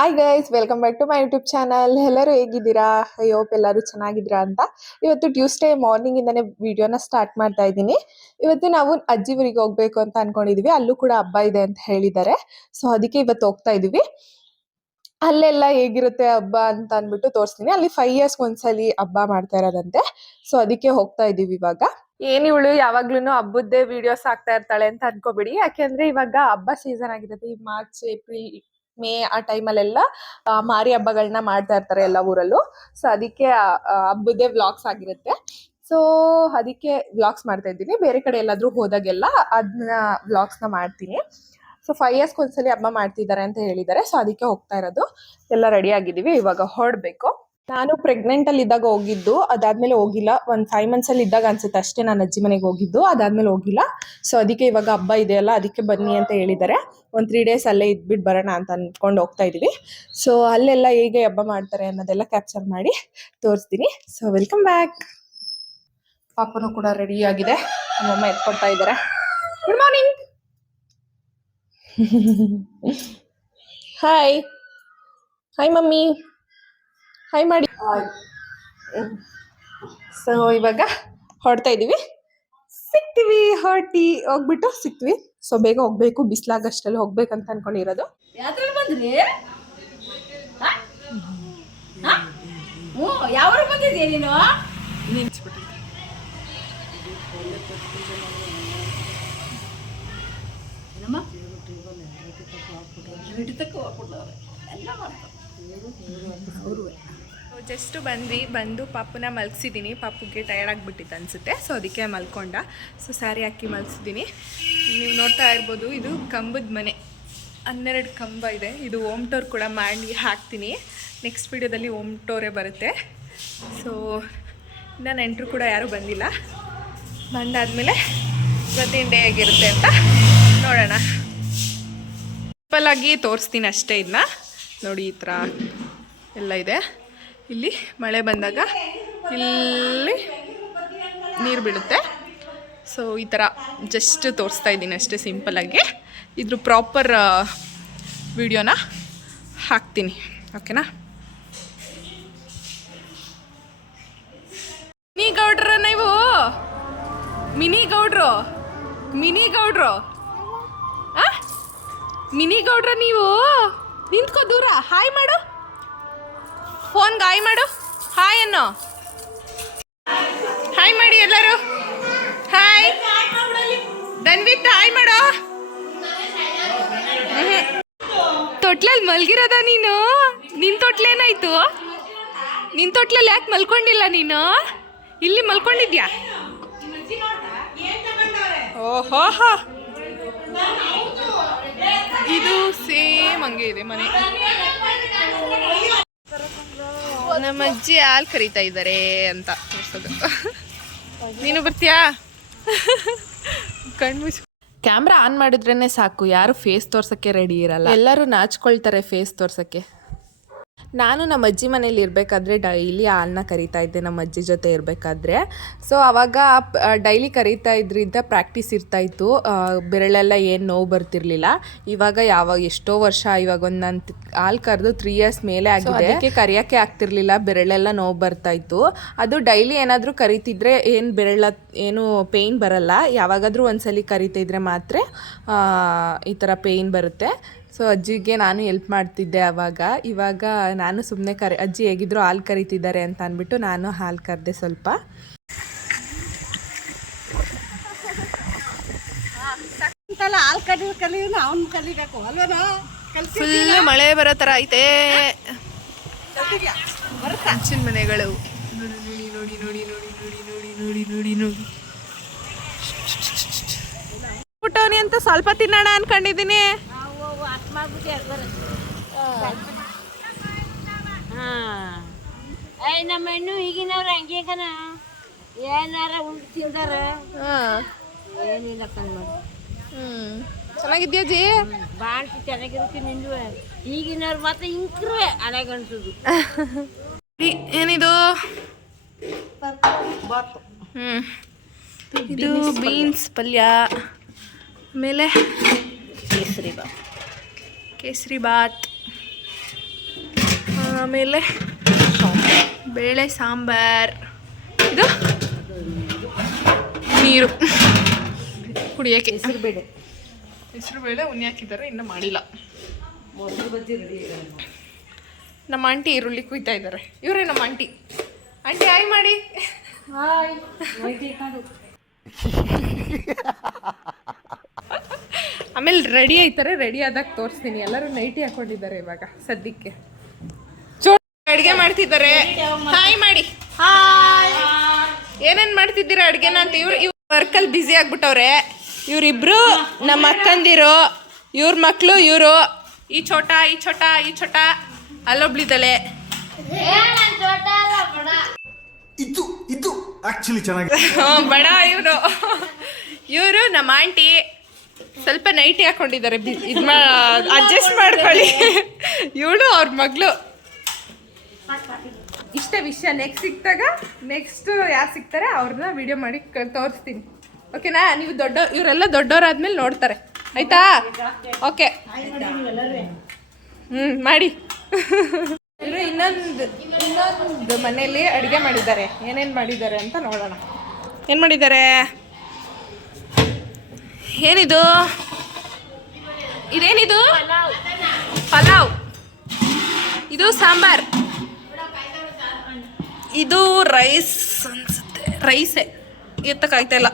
Hi guys welcome back to my YouTube channel ಎಲ್ಲರೂ ಹೇಗಿದ್ದೀರಾ? Hope ಎಲ್ಲರೂ ಚೆನ್ನಾಗಿದ್ದೀರಾ ಅಂತ. ಇವತ್ತು ಟ್ಯೂಸ್ಡೇ ಮಾರ್ನಿಂಗ್ ಇಂದಾನೆ ವಿಡಿಯೋನ ಸ್ಟಾರ್ಟ್ ಮಾಡ್ತಾ ಇದ್ದೀನಿ. ಇವತ್ತು ನಾವು ಅಜ್ಜಿ ಊರಿಗೆ ಹೋಗ್ಬೇಕು ಅಂತ ಅನ್ಕೊಂಡಿದೀವಿ. ಅಲ್ಲೂ ಕೂಡ ಹಬ್ಬ ಇದೆ ಅಂತ ಹೇಳಿದ್ದಾರೆ. ಸೊ ಅದಕ್ಕೆ ಇವತ್ತು ಹೋಗ್ತಾ ಇದೀವಿ ಅಲ್ಲೆಲ್ಲ ಹೇಗಿರುತ್ತೆ ಹಬ್ಬ ಅಂತ ಅಂದ್ಬಿಟ್ಟು ತೋರಿಸ್ತೀನಿ. ಅಲ್ಲಿ ಫೈವ್ ಇಯರ್ಸ್ ಒಂದ್ಸಲಿ ಹಬ್ಬ ಮಾಡ್ತಾ ಇರೋದಂತೆ. ಸೊ ಅದಕ್ಕೆ ಹೋಗ್ತಾ ಇದೀವಿ ಇವಾಗ. ಏನ್ ಇವಳು? ಯಾವಾಗ್ಲೂ ಹಬ್ಬದ್ದೇ ವಿಡಿಯೋಸ್ ಆಗ್ತಾ ಇರ್ತಾಳೆ ಅಂತ ಅನ್ಕೋಬೇಡಿ. ಯಾಕೆಂದ್ರೆ ಇವಾಗ ಹಬ್ಬ ಸೀಸನ್ ಆಗಿರುತ್ತೆ ಈ ಮಾರ್ಚ್ ಏಪ್ರಿಲ್ ಮೇ ಆ ಟೈಮಲ್ಲೆಲ್ಲ ಮಾರಿ ಹಬ್ಬಗಳನ್ನ ಮಾಡ್ತಾ ಇರ್ತಾರೆ ಎಲ್ಲ ಊರಲ್ಲೂ. ಸೊ ಅದಕ್ಕೆ ಹಬ್ಬದೇ ವ್ಲಾಗ್ಸ್ ಆಗಿರುತ್ತೆ. ಸೊ ಅದಕ್ಕೆ ವ್ಲಾಗ್ಸ್ ಮಾಡ್ತಾ ಇದ್ದೀನಿ. ಬೇರೆ ಕಡೆ ಎಲ್ಲಾದರೂ ಹೋದಾಗೆಲ್ಲ ಅದನ್ನ ವ್ಲಾಗ್ಸ್ನ ಮಾಡ್ತೀನಿ. ಸೊ ಫೈವ್ ಇಯರ್ಸ್ಗೆ ಒಂದ್ಸಲಿ ಹಬ್ಬ ಮಾಡ್ತಿದ್ದಾರೆ ಅಂತ ಹೇಳಿದ್ದಾರೆ. ಸೊ ಅದಕ್ಕೆ ಹೋಗ್ತಾ ಇರೋದು. ಎಲ್ಲ ರೆಡಿ ಆಗಿದ್ದೀವಿ. ಇವಾಗ ಹೊರಡ್ಬೇಕು. ನಾನು ಪ್ರೆಗ್ನೆಂಟ್ ಅಲ್ಲಿ ಇದ್ದಾಗ ಹೋಗಿದ್ದು, ಅದಾದ್ಮೇಲೆ ಹೋಗಿಲ್ಲ. ಒಂದ್ ಫೈವ್ ಮಂತ್ಸ್ ಅಲ್ಲಿ ಇದ್ದಾಗ ಅನ್ಸುತ್ತೆ ಅಷ್ಟೇ ನಾನು ಅಜ್ಜಿ ಮನೆಗೆ ಹೋಗಿದ್ದು, ಅದಾದ್ಮೇಲೆ ಹೋಗಿಲ್ಲ. ಸೊ ಅದಕ್ಕೆ ಇವಾಗ ಹಬ್ಬ ಇದೆಯಲ್ಲ ಅದಕ್ಕೆ ಬನ್ನಿ ಅಂತ ಹೇಳಿದ್ದಾರೆ. ಒಂದ್ ತ್ರೀ ಡೇಸ್ ಅಲ್ಲೇ ಇದ್ಬಿಟ್ಟು ಬರೋಣ ಅಂತ ಅನ್ಕೊಂಡು ಹೋಗ್ತಾ ಇದೀವಿ. ಸೊ ಅಲ್ಲೆಲ್ಲ ಹೇಗೆ ಹಬ್ಬ ಮಾಡ್ತಾರೆ ಅನ್ನೋದೆಲ್ಲ ಕ್ಯಾಪ್ಚರ್ ಮಾಡಿ ತೋರಿಸ್ತೀನಿ. ಸೊ ವೆಲ್ಕಮ್ ಬ್ಯಾಕ್ ಪಾಪನು ಕೂಡ ರೆಡಿ ಆಗಿದೆ. ನಮ್ಮಮ್ಮ ಎತ್ಕೊಡ್ತಾ ಇದ್ದಾರೆ. Good morning hi hi mummy. Hi ಮಾಡಿ ಸೊ ಇವಾಗ ಹೊರಡ್ತಾ ಇದೀವಿ. ಸಿಗ್ತೀವಿ ಹೊರಟಿ ಹೋಗ್ಬಿಟ್ಟು ಸಿಗ್ತೀವಿ. ಸೊ ಬೇಗ ಹೋಗ್ಬೇಕು ಬಿಸಿಲಾಗಷ್ಟಲ್ಲಿ ಹೋಗ್ಬೇಕಂತ ಅನ್ಕೊಂಡಿರೋದು. ಯಾತ್ರೆಗೆ ಬಂದ್ರಿ? ಹ? ಹ? ಯಾವ ನೀನು? ಎಲ್ಲ ಮಾಡ್ತಾರೆ ಜಸ್ಟ್ ಬಂದ್ವಿ, ಬಂದು ಪಾಪುನ ಮಲಗಿಸಿದ್ದೀನಿ ಪಾಪುಗೆ ಟಯರ್ಡ್ ಆಗಿಬಿಟ್ಟಿತ್ತು ಅನಿಸುತ್ತೆ. ಸೊ ಅದಕ್ಕೆ ಮಲ್ಕೊಂಡ. ಸೊ ಸ್ಯಾರಿ ಹಾಕಿ ಮಲಗಿಸಿದ್ದೀನಿ ನೀವು ನೋಡ್ತಾ ಇರ್ಬೋದು, ಇದು ಕಂಬದ ಮನೆ. ಹನ್ನೆರಡು ಕಂಬ ಇದೆ. ಇದು ಓಮ್ ಟೋರ್ ಕೂಡ ಮಾಡಿ ಹಾಕ್ತೀನಿ. ನೆಕ್ಸ್ಟ್ ವೀಡಿಯೋದಲ್ಲಿ ಓಮ್ ಟೋರೇ ಬರುತ್ತೆ. ಸೊ ನನ್ನ ನೆಂಟರು ಕೂಡ ಯಾರೂ ಬಂದಿಲ್ಲ. ಬಂದಾದಮೇಲೆ ಇವತ್ತಿನ ಡೇ ಆಗಿರುತ್ತೆ ಅಂತ ನೋಡೋಣ. ಸಿಂಪಲ್ ಆಗಿ ತೋರಿಸ್ತೀನಿ ಅಷ್ಟೇ ಇದನ್ನ ನೋಡಿ, ಈ ಥರ ಎಲ್ಲ ಇದೆ. ಇಲ್ಲಿ ಮಳೆ ಬಂದಾಗ ಇಲ್ಲಿ ನೀರು ಬಿಡುತ್ತೆ ಸೊ ಈ ಥರ ಜಸ್ಟ್ ತೋರಿಸ್ತಾ ಇದ್ದೀನಿ ಅಷ್ಟೇ ಸಿಂಪಲಾಗಿ ಇದ್ರ ಪ್ರಾಪರ್ ವಿಡಿಯೋನ ಹಾಕ್ತೀನಿ. ಓಕೆನಾ ಮಿನಿ ಗೌಡ್ರ ನೀವು? ಮಿನಿ ಗೌಡ್ರು? ಮಿನಿ ಗೌಡ್ರು? ಮಿನಿ ಗೌಡ್ರ ನೀವು? ನಿಂತ್ಕೋ ದೂರ. ಹಾಯ್ ಮಾಡು. ಫೋನ್ಗೆ ಗಾಯ್ ಮಾಡು. ಹಾಯ್ ಅನ್ನೋ. ಹಾಯ್ ಮಾಡಿ ಎಲ್ಲರೂ. ಹಾಯ್ ದನ್ವಿತ್ ಹಾಯ್ ಮಾಡು. ತೊಟ್ಲಲ್ಲಿ ಮಲ್ಗಿರೋದ ನೀನು? ನಿನ್ ತೊಟ್ಲೇನಾಯ್ತು ನಿನ್ ತೊಟ್ಲಲ್ಲಿ ಯಾಕೆ ಮಲ್ಕೊಂಡಿಲ್ಲ ನೀನು? ಇಲ್ಲಿ ಮಲ್ಕೊಂಡಿದ್ಯಾ? ಓಹೋ ಇದು ಸೇಮ್ ಹಂಗೆ ಇದೆ ಮನೆ. ನಮ್ಮ ಅಜ್ಜಿ ಹಾಲು ಕರೀತಾ ಇದ್ದಾರೆ ಅಂತ ತೋರ್ಸೋದು. ನೀನು ಬರ್ತೀಯಾ? ಕಣ್ಮುಚ್ ಕ್ಯಾಮ್ರಾ ಆನ್ ಮಾಡಿದ್ರೇನೆ ಸಾಕು. ಯಾರು ಫೇಸ್ ತೋರ್ಸಕ್ಕೆ ರೆಡಿ ಇರಲ್ಲ. ಎಲ್ಲರೂ ನಾಚ್ಕೊಳ್ತಾರೆ ಫೇಸ್ ತೋರ್ಸಕ್ಕೆ. ನಾನು ನಮ್ಮ ಅಜ್ಜಿ ಮನೇಲಿ ಇರಬೇಕಾದ್ರೆ ಡೈಲಿ ಹಾಲನ್ನ ಕರಿತಾ ಇದ್ದೆ ನಮ್ಮ ಅಜ್ಜಿ ಜೊತೆ ಇರಬೇಕಾದ್ರೆ. ಸೊ ಅವಾಗ ಡೈಲಿ ಕರಿತಾ ಇದ್ರಿಂದ ಪ್ರಾಕ್ಟೀಸ್ ಇರ್ತಾ ಇತ್ತು. ಬೆರಳೆಲ್ಲ ಏನು ನೋವು ಬರ್ತಿರ್ಲಿಲ್ಲ. ಇವಾಗ ಯಾವಾಗ ಎಷ್ಟೋ ವರ್ಷ ಇವಾಗ ಒಂದು ನಾನು ಹಾಲು ಕರೆದು ತ್ರೀ ಇಯರ್ಸ್ ಮೇಲೆ ಆಗಿದೆ. ಅದಕ್ಕೆ ಕರಿಯೋಕ್ಕೆ ಆಗ್ತಿರ್ಲಿಲ್ಲ ಬೆರಳೆಲ್ಲ ನೋವು ಬರ್ತಾ ಇತ್ತು. ಅದು ಡೈಲಿ ಏನಾದರೂ ಕರಿತಿದ್ರೆ ಏನು ಬೆರಳ ಏನು ಪೇಯ್ನ್ ಬರಲ್ಲ. ಯಾವಾಗಾದರೂ ಒಂದ್ಸಲಿ ಕರಿತಾ ಇದ್ರೆ ಮಾತ್ರ ಈ ಥರ ಪೇಯ್ನ್ ಬರುತ್ತೆ. ಸೊ ಅಜ್ಜಿಗೆ ನಾನು ಎಲ್ಪ್ ಮಾಡ್ತಿದ್ದೆ ಅವಾಗ. ಇವಾಗ ನಾನು ಸುಮ್ಮನೆ ಕರಿ ಅಜ್ಜಿ ಹೇಗಿದ್ರು ಹಾಲು ಕರಿತಿದ್ದಾರೆ ಅಂತ ಅಂದ್ಬಿಟ್ಟು ನಾನು ಹಾಲು ಕರೆದೆ ಸ್ವಲ್ಪ. ಹಾಲು ಕಲಿ ಕಲಿ ಅವ್ನು ಕಲಿಬೇಕು ಅಲ್ವೇನೋ? ಫುಲ್ ಮಳೆ ಬರೋ ಥರ ಐತೆ. ಮನೆಗಳು ನೋಡಿ ನೋಡಿ ನೋಡಿ ನೋಡಿ ನೋಡಿ ನೋಡಿ ನೋಡಿ ನೋಡಿ ನೋಡಿ ಪುಟ್ಟವನಿ ಅಂತ ಸ್ವಲ್ಪ ತಿನ್ನೋಣ ಅನ್ಕೊಂಡಿದ್ದೀನಿ. ನಾವು ಅಷ್ಟು ಮಾಡ್ಬಿಟ್ಟು ಅದು ಬರುತ್ತೆ ಹಾಂ. ಐ ನಮ್ಮ ಹೆಣ್ಣು ಈಗಿನವ್ರು ಹಂಗೆ ಕಣ. ಏನಾರ ಉಂಡು ತಿಂದಾರ. ಏನಿಲ್ಲ ಕಣ್ಣ ಹ್ಮ್. ಚೆನ್ನಾಗಿದ್ಯಾ ಜಿ ಭಾಳ ಚೆನ್ನಾಗಿರುತ್ತೆ ನಿಂದು. ಈಗಿನವ್ರು ಮಾತ್ರ ಇಂಕ್ರುವೆ ಅಲೆಗಂಟದು ಏನಿದು? ಹ್ಮ್. ಇದು ಬೀನ್ಸ್ ಪಲ್ಯ. ಆಮೇಲೆ ಕೇಸರಿ ಬಾ ಕೇಸರಿ ಬಾತ್. ಆಮೇಲೆ ಬೇಳೆ ಸಾಂಬಾರ್. ಇದು ನೀರು. ಕುಡಿಯೋಕ್ಕೆ. ಹೆಸರುಬೇಳೆ. ಹೆಸರು ಬೇಳೆ ಉಣ್ಣಿ ಹಾಕಿದ್ದಾರೆ ಇನ್ನೂ ಮಾಡಿಲ್ಲ. ನಮ್ಮ ಆಂಟಿ ಈರುಳ್ಳಿ ಕುಯ್ತಾ ಇದ್ದಾರೆ. ಇವರೇ ನಮ್ಮ ಆಂಟಿ. ಆಂಟಿ ಹಾಯ್ ಮಾಡಿ. ಹಾಯ್. ಆಮೇಲೆ ರೆಡಿ ಆಯ್ತಾರೆ ರೆಡಿ ಆದಾಗ ತೋರಿಸ್ತೀನಿ. ಎಲ್ಲರೂ ನೈಟಿ ಹಾಕೊಂಡಿದ್ದಾರೆ ಇವಾಗ ಸದ್ಯಕ್ಕೆ. ಅಡುಗೆ ಮಾಡ್ತಿದ್ದಾರೆ. ಹಾಯ್ ಮಾಡಿ. ಹಾಯ್ ಏನೇನ್ ಮಾಡ್ತಿದ್ದೀರಾ ಅಡುಗೆನ ಅಂತ ಇವ್ರು ಇವ್ರು ವರ್ಕಲ್ಲಿ ಬ್ಯುಸಿ ಆಗ್ಬಿಟ್ಟವ್ರೆ. ಇವ್ರಿಬ್ರು ನಮ್ಮ ಅಕ್ಕಂದಿರು ಇವ್ರ ಮಕ್ಕಳು ಇವರು. ಈ ಚೋಟ ಈ ಚೋಟ ಈ ಚೋಟ ಅಲ್ಲೊಬ್ಳಿದ್ದಾಳೆ. ಇದು ಇದು ಆಕ್ಚುಲಿ ಚೆನ್ನಾಗಿದೆ ಬಡ ಇವರು. ಇವರು ನಮ್ಮ ಆಂಟಿ. ಸ್ವಲ್ಪ ನೈಟಿ ಹಾಕೊಂಡಿದ್ದಾರೆ. ಅಡ್ಜಸ್ಟ್ ಮಾಡ್ಕೊಳ್ಳಿ. ಇವಳು ಅವ್ರ ಮಗಳು. ಇಷ್ಟ ವಿಷಯ. ನೆಕ್ಸ್ಟ್ ಸಿಕ್ತಾಗ ನೆಕ್ಸ್ಟ್ ಯಾರು ಸಿಗ್ತಾರೆ ಅವ್ರನ್ನ ವಿಡಿಯೋ ಮಾಡಿ ತೋರಿಸ್ತೀನಿ. ಓಕೆನಾ ನೀವು ದೊಡ್ಡ ಇವರೆಲ್ಲ ದೊಡ್ಡವರಾದ್ಮೇಲೆ ನೋಡ್ತಾರೆ. ಆಯ್ತಾ? ಓಕೆ ಹ್ಞೂ ಮಾಡಿ. ಇವರು ಇನ್ನೊಂದು ಇನ್ನೊಂದು ಮನೆಯಲ್ಲಿ ಅಡುಗೆ ಮಾಡಿದ್ದಾರೆ. ಏನೇನು ಮಾಡಿದ್ದಾರೆ ಅಂತ ನೋಡೋಣ. ಏನು ಮಾಡಿದ್ದಾರೆ? ಏನಿದು? ಇದೇನಿದು? ಪಲಾವ್. ಇದು ಸಾಂಬಾರ್. ಇದು ರೈಸ್ ಅನ್ಸುತ್ತೆ. ರೈಸೇ. ಎತ್ತಕ್ಕಾಗ್ತಾ ಇಲ್ಲ.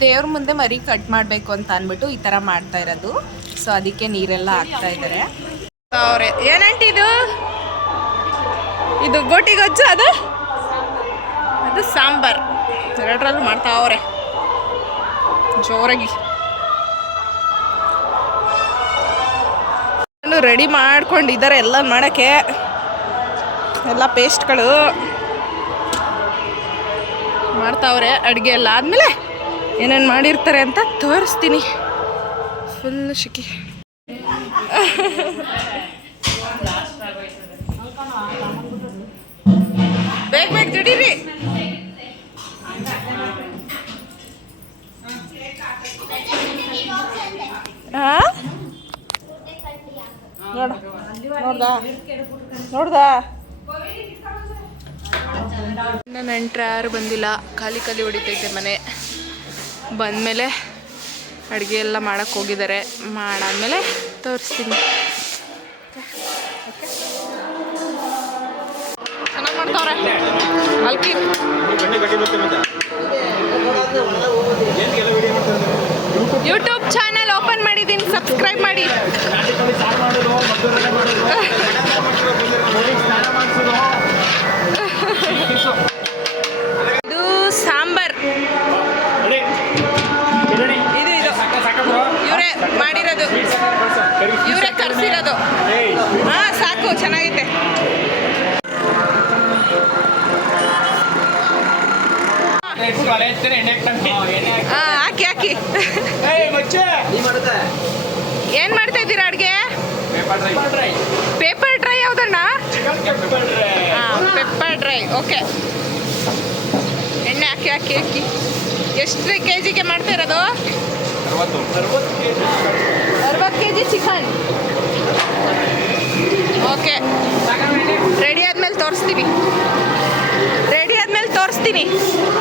ದೇವ್ರ ಮುಂದೆ ಮರಿ ಕಟ್ ಮಾಡಬೇಕು ಅಂತ ಅಂದ್ಬಿಟ್ಟು ಈ ಥರ ಮಾಡ್ತಾ ಇರೋದು. ಸೊ ಅದಕ್ಕೆ ನೀರೆಲ್ಲ ಹಾಕ್ತಾ ಇದ್ದಾರೆ ಅವ್ರೆ ಏನಂಟಿ ಇದು? ಇದು ಗೋಟಿ ಗೊಜ್ಜು ಅದು? ಅದು ಸಾಂಬಾರ್. ಎರಡರಲ್ಲೂ ಮಾಡ್ತಾವ್ರೆ ಜೋರಾಗಿ. ರೆಡಿ ಮಾಡ್ಕೊಂಡಿದ್ದಾರೆ ಎಲ್ಲ ಮಾಡೋಕ್ಕೆ. ಎಲ್ಲ ಪೇಸ್ಟ್ಗಳು ಮಾಡ್ತಾವ್ರೆ ಅಡುಗೆ ಎಲ್ಲ ಆದಮೇಲೆ ಏನೇನು ಮಾಡಿರ್ತಾರೆ ಅಂತ ತೋರಿಸ್ತೀನಿ. ಫುಲ್ ಶಿಕಿ. ಬೇಗ ಬೇಗ ದುಡೀರಿ. ನೋಡ ನೋಡ್ದ. ನೋಡ್ದ. ನನ್ನ ನೆಂಟ್ರು ಯಾರು ಬಂದಿಲ್ಲ. ಖಾಲಿ ಖಾಲಿ ಹೊಡಿತೈತೆ ಮನೆ. ಬಂದಮೇಲೆ ಅಡುಗೆ ಎಲ್ಲ ಮಾಡಕ್ಕೆ ಹೋಗಿದ್ದಾರೆ. ಮಾಡಾದ್ಮೇಲೆ ತೋರಿಸ್ತೀನಿ. ಚೆನ್ನಾಗಿ ಮಾಡ್ತಾವ್ರೆ. ಅಲ್ಕಿ. ಚಾನಲ್ ಓಪನ್ ಮಾಡಿದ್ದೀನಿ, ಸಬ್ಸ್ಕ್ರೈಬ್ ಮಾಡಿ. ಇದು ಸಾಂಬಾರ್. ಇದು ಇದು. ಇವರೇ ಮಾಡಿರೋದು. ಇವರೇ ಕರ್ಸಿರೋದು. ಹಾ, ಸಾಕು, ಚೆನ್ನಾಗೈತೆ. ಹಾಕಿ ಹಾಕಿ. ಏನ್ ಮಾಡ್ತಾ ಇದ್ದೀರಾ ಅಡ್ಗೆ? ಪೇಪರ್ ಡ್ರೈ ಯಾವ್ದಣ್ಣ? ಪೆಪ್ಪರ್ ಡ್ರೈ ಓಕೆ ಎಣ್ಣೆ ಹಾಕಿ ಹಾಕಿ ಹಾಕಿ. ಎಷ್ಟು ಕೆ ಜಿಗೆ ಮಾಡ್ತಾ ಇರೋದು? ಅರವತ್ತು K G chicken okay ready ಆದ್ಮೇಲೆ ತೋರಿಸ್ತೀವಿ. ರೆಡಿ ಆದ್ಮೇಲೆ ತೋರಿಸ್ತೀನಿ.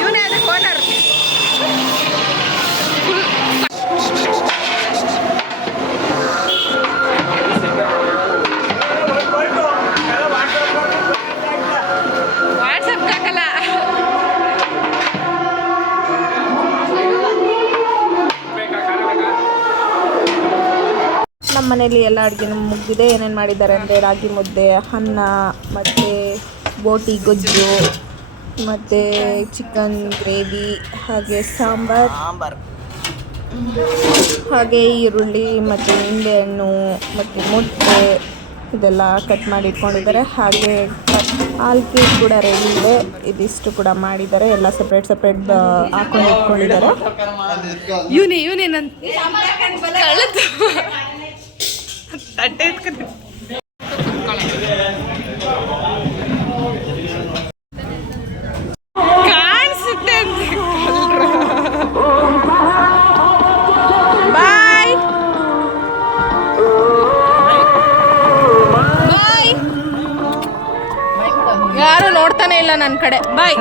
ಇವನೇ ಅದ. ಮನೇಲಿ ಎಲ್ಲ ಅಡುಗೆನೂ ಮುಗಿದಿದೆ. ಏನೇನು ಮಾಡಿದ್ದಾರೆ ಅಂದರೆ ರಾಗಿ ಮುದ್ದೆ ಅನ್ನ ಮತ್ತು ಬೋಟಿ ಗೊಜ್ಜು ಮತ್ತು ಚಿಕನ್ ಗ್ರೇವಿ ಹಾಗೆ ಸಾಂಬಾರ್. ಹಾಗೆ ಈರುಳ್ಳಿ ಮತ್ತು ನಿಂಬೆಹಣ್ಣು ಮತ್ತು ಮೊಟ್ಟೆ ಇದೆಲ್ಲ ಕಟ್ ಮಾಡಿ ಇಟ್ಕೊಂಡಿದ್ದಾರೆ. ಹಾಗೆ ಹಾಲು ಕೇಕ್ ಕೂಡ ರೆಡಿ ಇದೆ. ಇದಿಷ್ಟು ಕೂಡ ಮಾಡಿದ್ದಾರೆ. ಎಲ್ಲ ಸಪ್ರೇಟ್ ಸಪ್ರೇಟ್ ಹಾಕೊಂಡು ಇಟ್ಕೊಂಡಿದ್ದಾರೆ. ಇವನೇ ಇವನೇ ನನ್ನ ತಟ್ಟೆ ಕಾಣಿಸುತ್ತೆ ಬಾಯ್. ಬಾಯ್. ಯಾರು ನೋಡ್ತಾನೆ ಇಲ್ಲ ನನ್ನ ಕಡೆ. ಬಾಯ್.